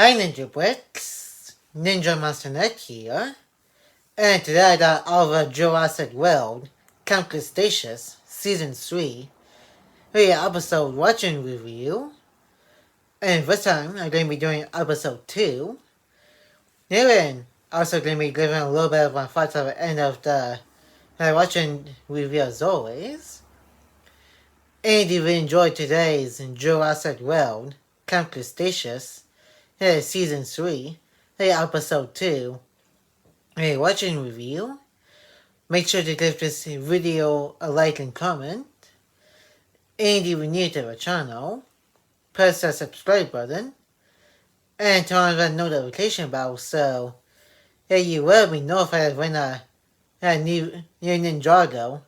Hi Ninja Bricks, Ninja Master Net here, and today I got all of Jurassic World Camp Cretaceous Season 3, episode watching review, and this time I'm going to be doing episode 2, and also going to be giving a little bit of my thoughts at the end of the watching review as always. And if you enjoyed today's Jurassic World Camp Cretaceous Season 3, episode 2, watching review, make sure to give this video a like and comment. And if you're new to the channel, press the subscribe button and turn on the notification bell so you will be notified when a new Ninjago,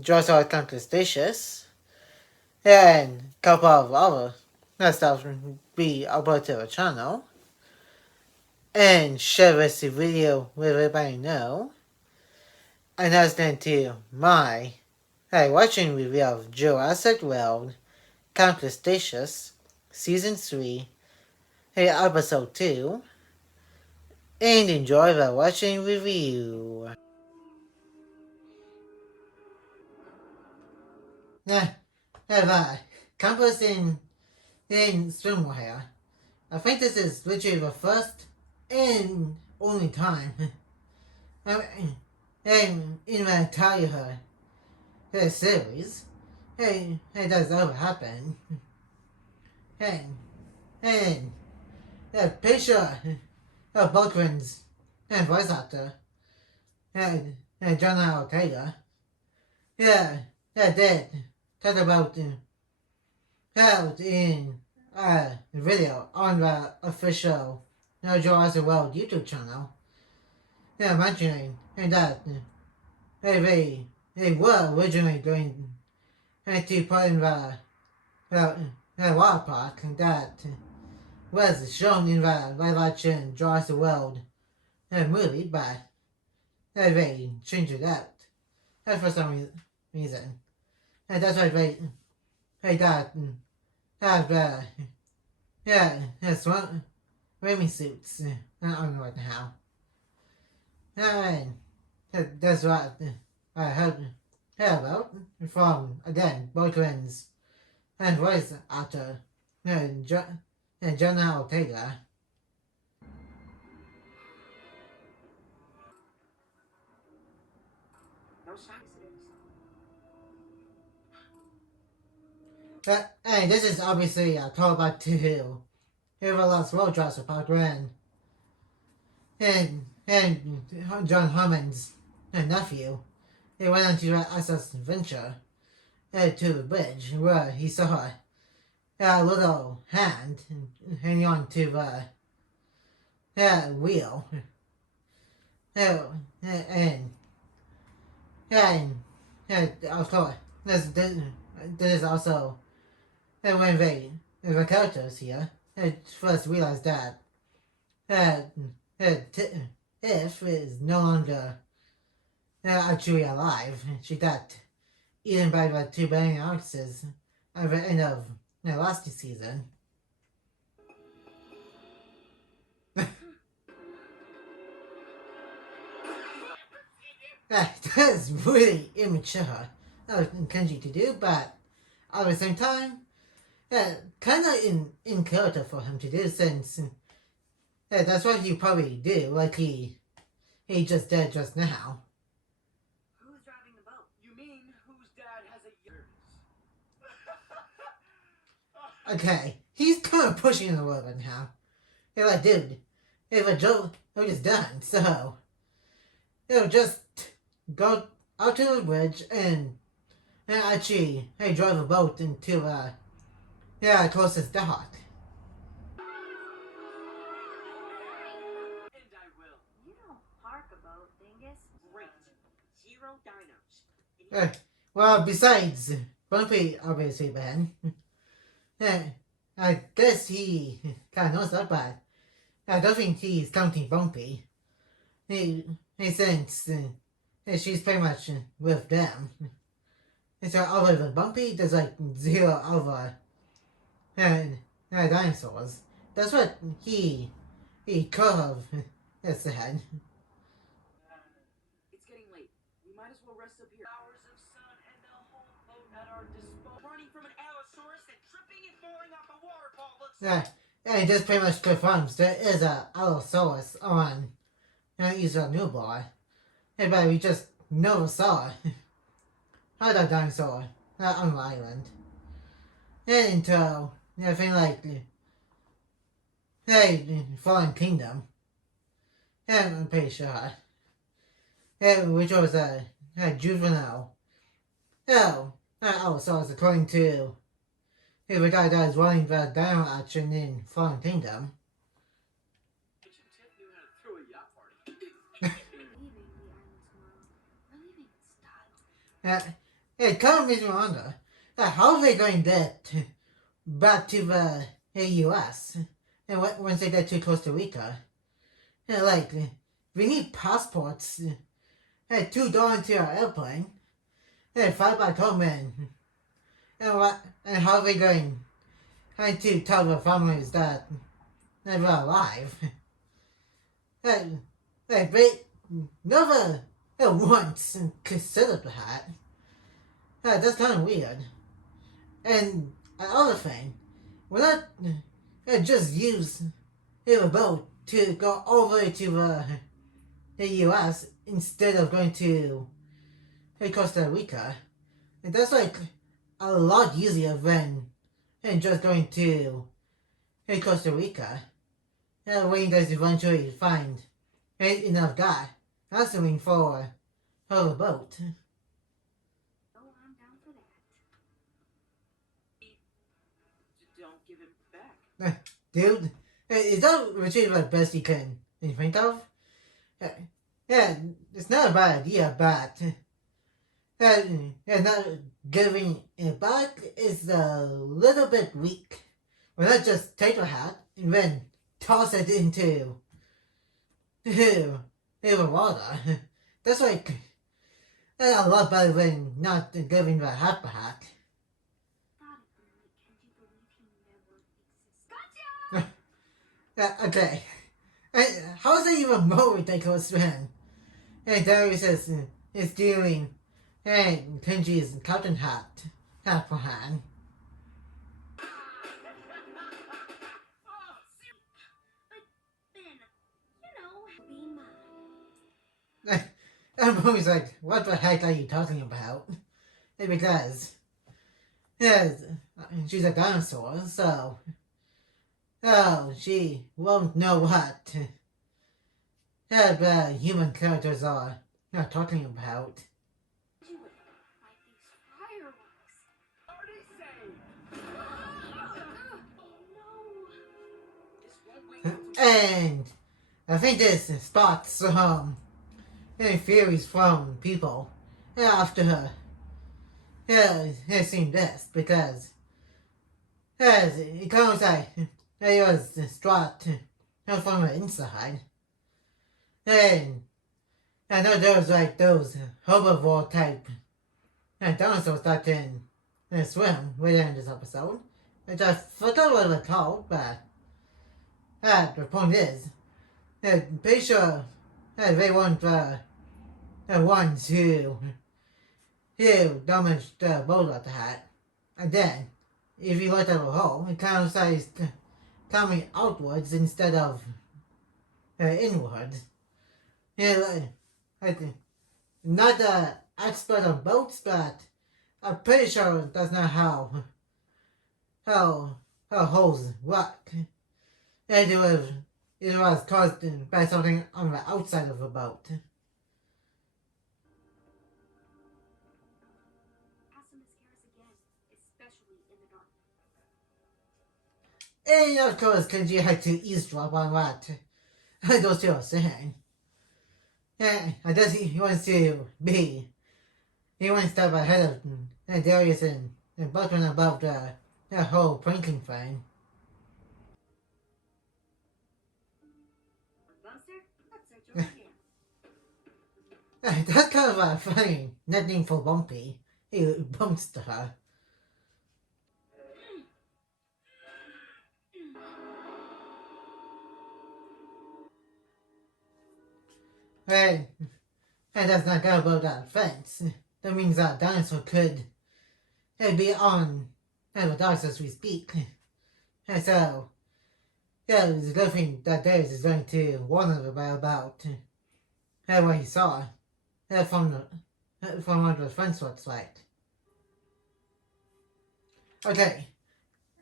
Jurassic World Cretaceous, and a couple of other stuff will be uploaded to the channel. And share this video with everybody you know. And that's then to my watching review of Jurassic World Camp Cretaceous Season 3, Episode 2. And enjoy the watching review. Now, campus in swimwear. I think this is literally the first and only time in the entire series it does ever happen. And the picture of Baldwin's voice actor and John Ortega did talk about out in video on the official Jurassic World YouTube channel. Mentioning that they were originally going to put in the water park that was shown in the live action Jurassic World movie, but they changed it out for some reason. And that's why they got swimming suits on right now. And that's what I heard about from, again, Boykins and voice actor John Ortega. And this is obviously a callback to Here the Last World Jurassic Park ran. And John Hammond's nephew, he went on to access adventure to the bridge where he saw a little hand hanging on to the wheel. And of course, this is also when the characters here first realized that if is no longer actually alive. She got eaten by the two burning oxes at the end of last season. That is really immature of Kenji to do, but at the same time, kind of in character for him to do, since that's what he probably do, like he just did just now. Who's driving the boat? You mean whose dad has a Okay, he's kind of pushing it a little bit now. You're like, dude, if a joke is done, so just go out to the bridge and actually drive a boat into closest dock. Well, besides Bumpy, obviously, Ben. I guess he kind of knows that, but I don't think he's counting Bumpy. Since she's pretty much with them. So other than Bumpy, there's like zero other dinosaurs. that's what he could have said. It's getting late. We might as well rest up here. Hours of sun and the whole boat at our disposal. Running from an Allosaurus and tripping and falling off a waterfall looks like. Yeah, it just pretty much confirms there is a Allosaurus on Isla Nublar. Hey, but we just never saw another dinosaur on the island. And until I think like Fallen Kingdom. Yeah, I'm pretty sure. Yeah, which was a juvenile. Oh, Allosaurus according to the guy that was running the dino action in Fallen Kingdom. Ancient Tiff knew how to throw a yacht party. Leaving the island tomorrow. We're leaving in style. It kind of makes me wonder how are they going to get back to the US and once they get to Costa Rica. Like, we need passports $2 into our airplane. Fly back home and how are they going to tell the families that they're alive? They never once considered that. That's kind of weird. And another thing, we're not just use a boat to go over to the US instead of going to Costa Rica. And that's like a lot easier than just going to Costa Rica. When you guys eventually find enough gas, gasoline for the boat. Oh, I'm down for that. Don't give it back. Dude, is that really the best you can think of? Yeah, it's not a bad idea, but not giving it back is a little bit weak. Why not just take the hat and then toss it into the water? That's like a lot better than not giving the hat back. God, if only Kenji believed he never exists. Gotcha! Okay. How is it even more ridiculous when Darius is stealing Kenji's captain hat for hand? But Ben, be mine. I'm always like, what the heck are you talking about? Because yes, she's a dinosaur, so she won't know what the human characters are talking about. Like these fireworks. Already saved. Oh This won't wait until And I think this sparks theories from people after her seen this because it kind of like it was distraught from the inside. And I know there was like those herbivore type dinosaurs that can swim within this episode, which I forgot what they're called, but the point is, pretty sure they weren't the ones who damaged the boat at the hat. And then, if you look at the hole, it kind of starts coming outwards instead of inwards. Not an expert on boats, but I'm pretty sure that's not how holes work. It was caused by something on the outside of the boat. Has some mascaras again, especially in the dark. And of course, Kenji had to eavesdrop on what those two are saying. Yeah, I guess he wants to step ahead of Darius and Buckman above the whole pranking thing. Buster, let's search over here. That's kind of a funny nickname for Bumpy. He bumps to her. Hey, hey, that's not good about that fence. That means that dinosaur could be on the dogs as we speak. And so, yeah, it's a good thing that Darius is going to warn him about what he saw from one of the fence looks like. Okay,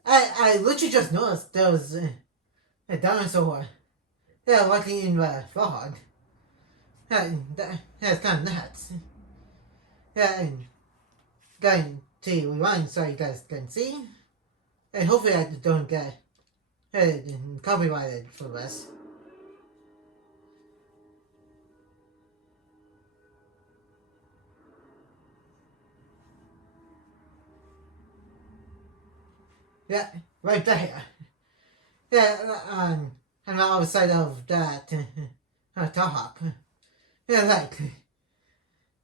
I literally just noticed there was a dinosaur walking in the fog. That's kind of nuts. And going to rewind so you guys can see. And hopefully I don't get copyrighted for this. Yeah, right there. Yeah, on the other side of that top. Yeah, like,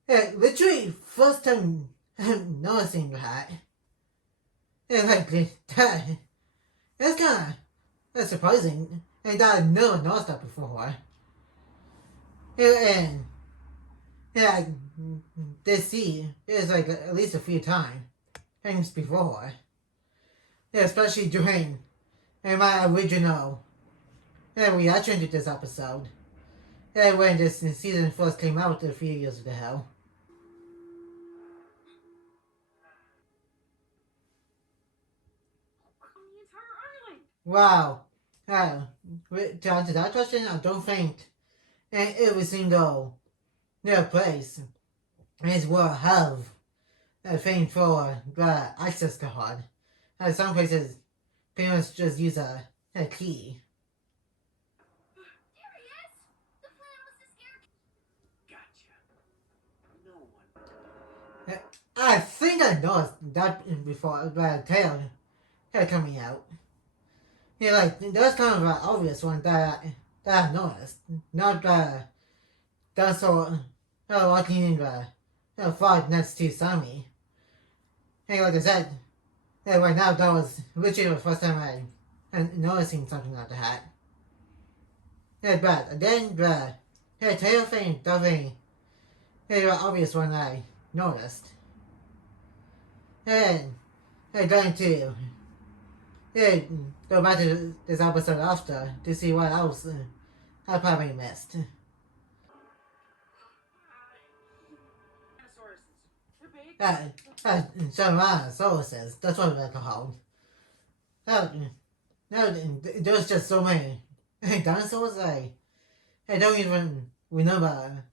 yeah, literally first time noticing that. Yeah, like, that, that's kind of surprising. And I never noticed that before. Yeah, and, yeah, this scene is like at least a few times before. Yeah, especially during my original reaction to this episode. Yeah, when this season first came out a few years ago. The entire island. Wow. To answer that question, I don't think every single place is will have a thing for access card. Some places pretty much just use a key. There he is. The plan was to scare. Gotcha. No one. I think I noticed that before the tail coming out. Yeah, like that's kind of an obvious one that I noticed. Not the dinosaur walking in the fog next to Sammy. Hey, like I said, right now that was literally the first time I noticing something like that. Yeah, but then the tail thing definitely the obvious one I noticed. And going to go back to this episode after to see what else I probably missed. Dinosaurs. They're big. Tyrannosaurus, that's what they're called. There's just so many dinosaurs, I don't even remember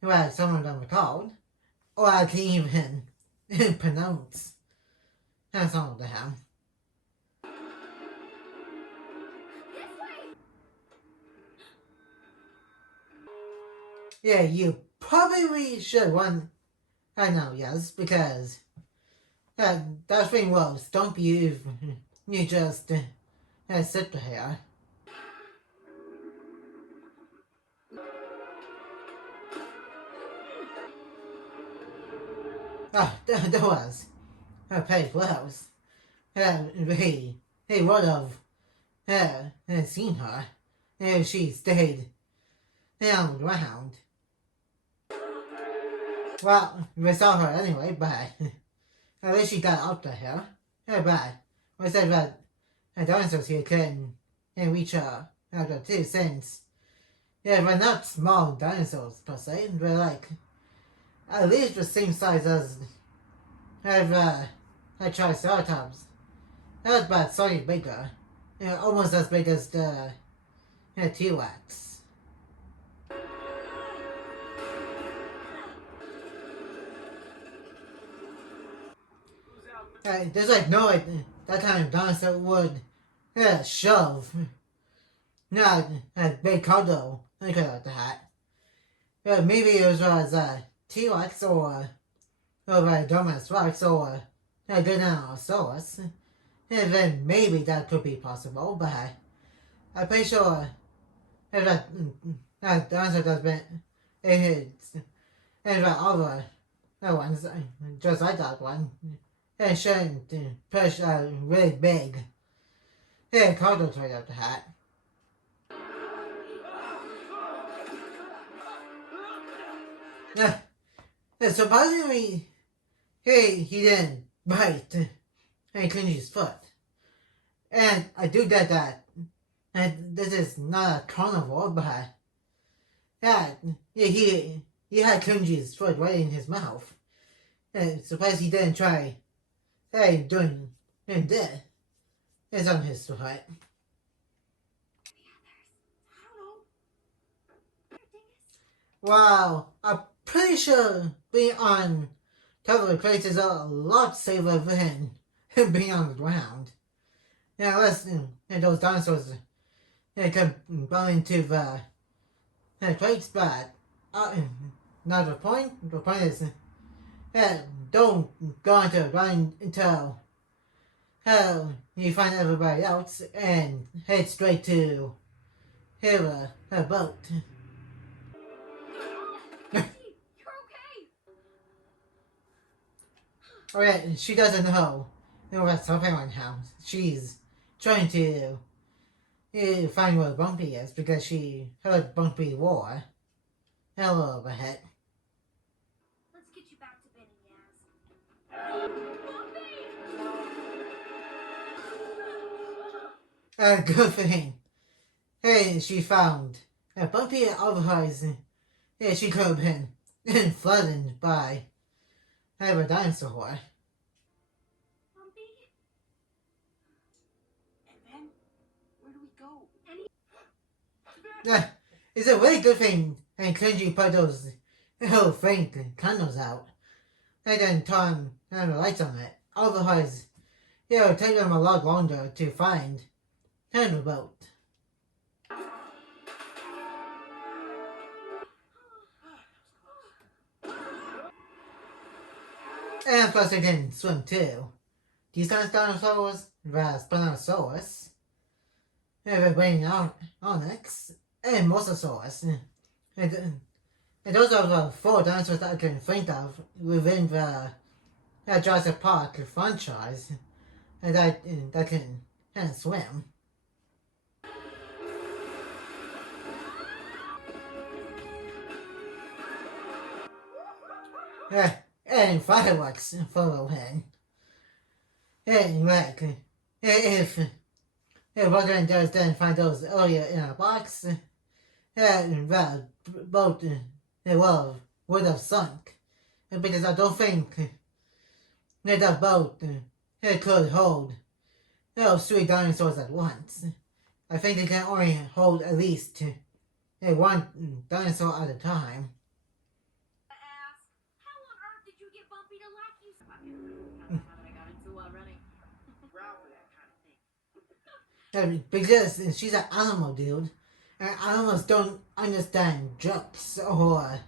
what some of them are called. Or I can't even pronounce some of them. This way. Yeah, you probably should run. I know, yes, because that thing will stomp you if you just sit here. That was pretty close. He would have seen her if she stayed on the ground. Well, we saw her anyway, but at least she got out there. But we said that dinosaurs here can reach her out there too, since they're not small dinosaurs per se, they're like at least the same size as Triceratops. But slightly bigger. Almost as big as the T-Rex. There's like no way that kind of dinosaur would shove not a big cargo like that. Maybe it was a T-Rex or a Dominus Rex or a Dinosaurus. And then maybe that could be possible, but I'm pretty sure that dinosaur has been it's and the other ones just like that one. It shouldn't push a really big cargo trade up the hat. Surprisingly, he didn't bite and clean his foot. And I do get that. And this is not a carnivore, but yeah, he had Kunji's foot right in his mouth. And surprised he didn't try doing this. It's on his foot. The others. I don't know. Dingus. Wow, I'm pretty sure being on top of the crates is a lot safer than being on the ground. Yeah, unless those dinosaurs could bump into the crates, but not the point. The point is, don't go into the ground until you find everybody else and head straight to her boat. You're okay. Alright, she doesn't know what's happening right now. She's trying to find where Bumpy is because she heard Bumpy roar a little bit. Let's get you back to Benny, Yaz. Bumpy! Good thing. Hey, she found Bumpy otherwise she could have been flooded by a dinosaur. Bumpy? And then, where do we go? It's a really good thing and Kenji put those little faint candles out and then turn the lights on it. Otherwise, it would take them a lot longer to find the boat. And plus they can swim too. These kinds of dinosaurs, the Spinosaurus, the Brain Onyx, and Mosasaurus. And those are the 4 dinosaurs that I can think of within the Jurassic Park franchise that can swim. And fireworks for the win. And like, if Roger didn't find those earlier in a box, the boat would have sunk. Because I don't think that boat could hold those 3 dinosaurs at once. I think they can only hold at least 1 dinosaur at a time. Ask, how on earth did you get Bumpy to like you? I don't know how I got into running. Proud for that kind of thing. Because she's an animal, dude. And animals don't understand jokes or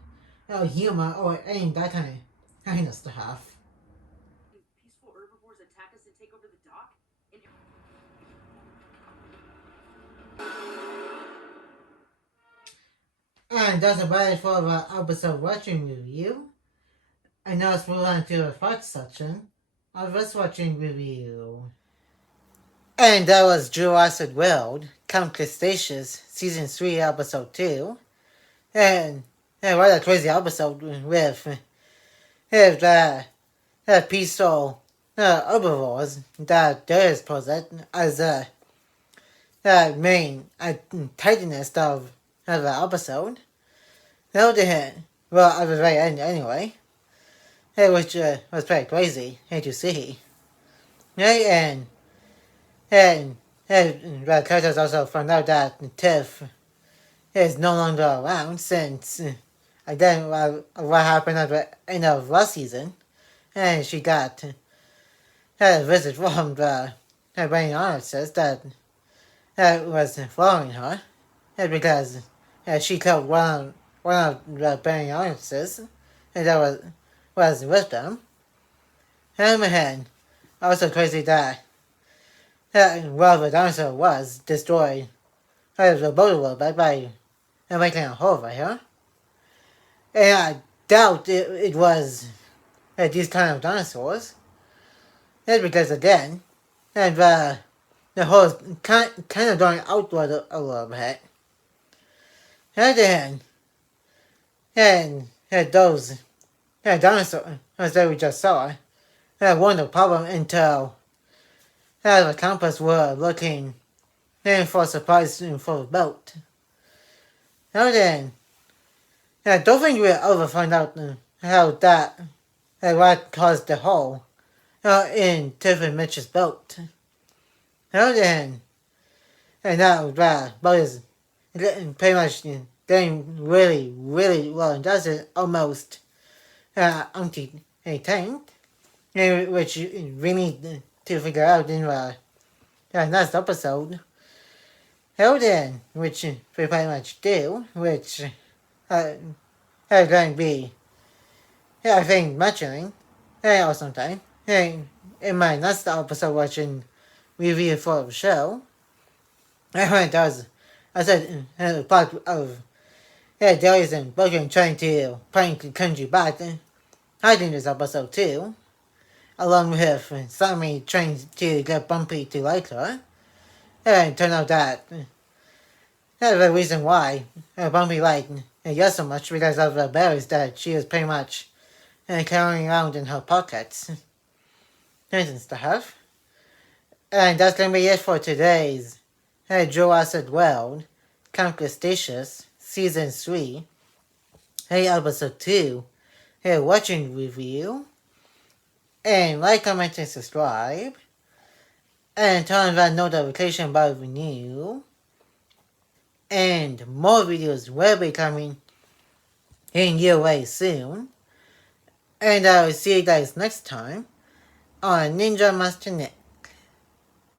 humor or any that kind of stuff. Peaceful herbivores attack us and take over the dock? And that's about it for the episode watching review. And now let's move on to the thoughts section of this watching review. And that was Jurassic World Camp Cretaceous Season 3 Episode 2. And what a crazy episode with the peaceful herbivores that there is present as the main antagonist of the episode. Well, at the very end anyway. Which was pretty crazy to see. And the characters also found out that Tiff is no longer around since again what happened at the end of last season. And she got a visit from the brain artist that was following her. Because she killed one of the brain artists and that was with them. And also crazy that well, the dinosaur was destroyed the boat a little bit by making a hole right here. And I doubt it was these kind of dinosaurs. That's because again, and the hole is kind of going outward a little bit. And then, those dinosaurs that we just saw weren't a problem until the campers were looking for supplies for the boat. Now then, don't think we'll ever find out how that what caused the hole in Tiffany Mitchell's boat. Now then, now that boat is pretty much doing really, really well and does it almost empty a tank, which we need to figure out in the next episode. Now then, which we pretty much do, which is going to be, I think, mentioning or something in my next episode watching review for the show. It does, I said, part of Darius and Bogan trying to prank the country back, hiding this episode too, along with Sammy trying to get Bumpy to like her. And it turned out that the reason why Bumpy liked Yes so much because of the berries that she was pretty much carrying around in her pockets and stuff. And that's going to be it for today's Jurassic World Camp Cretaceous Season 3 Episode 2 watching review. And like, comment, and subscribe. And turn on that notification bell for new. And more videos will be coming in your way soon. And I will see you guys next time on Ninja Master Net.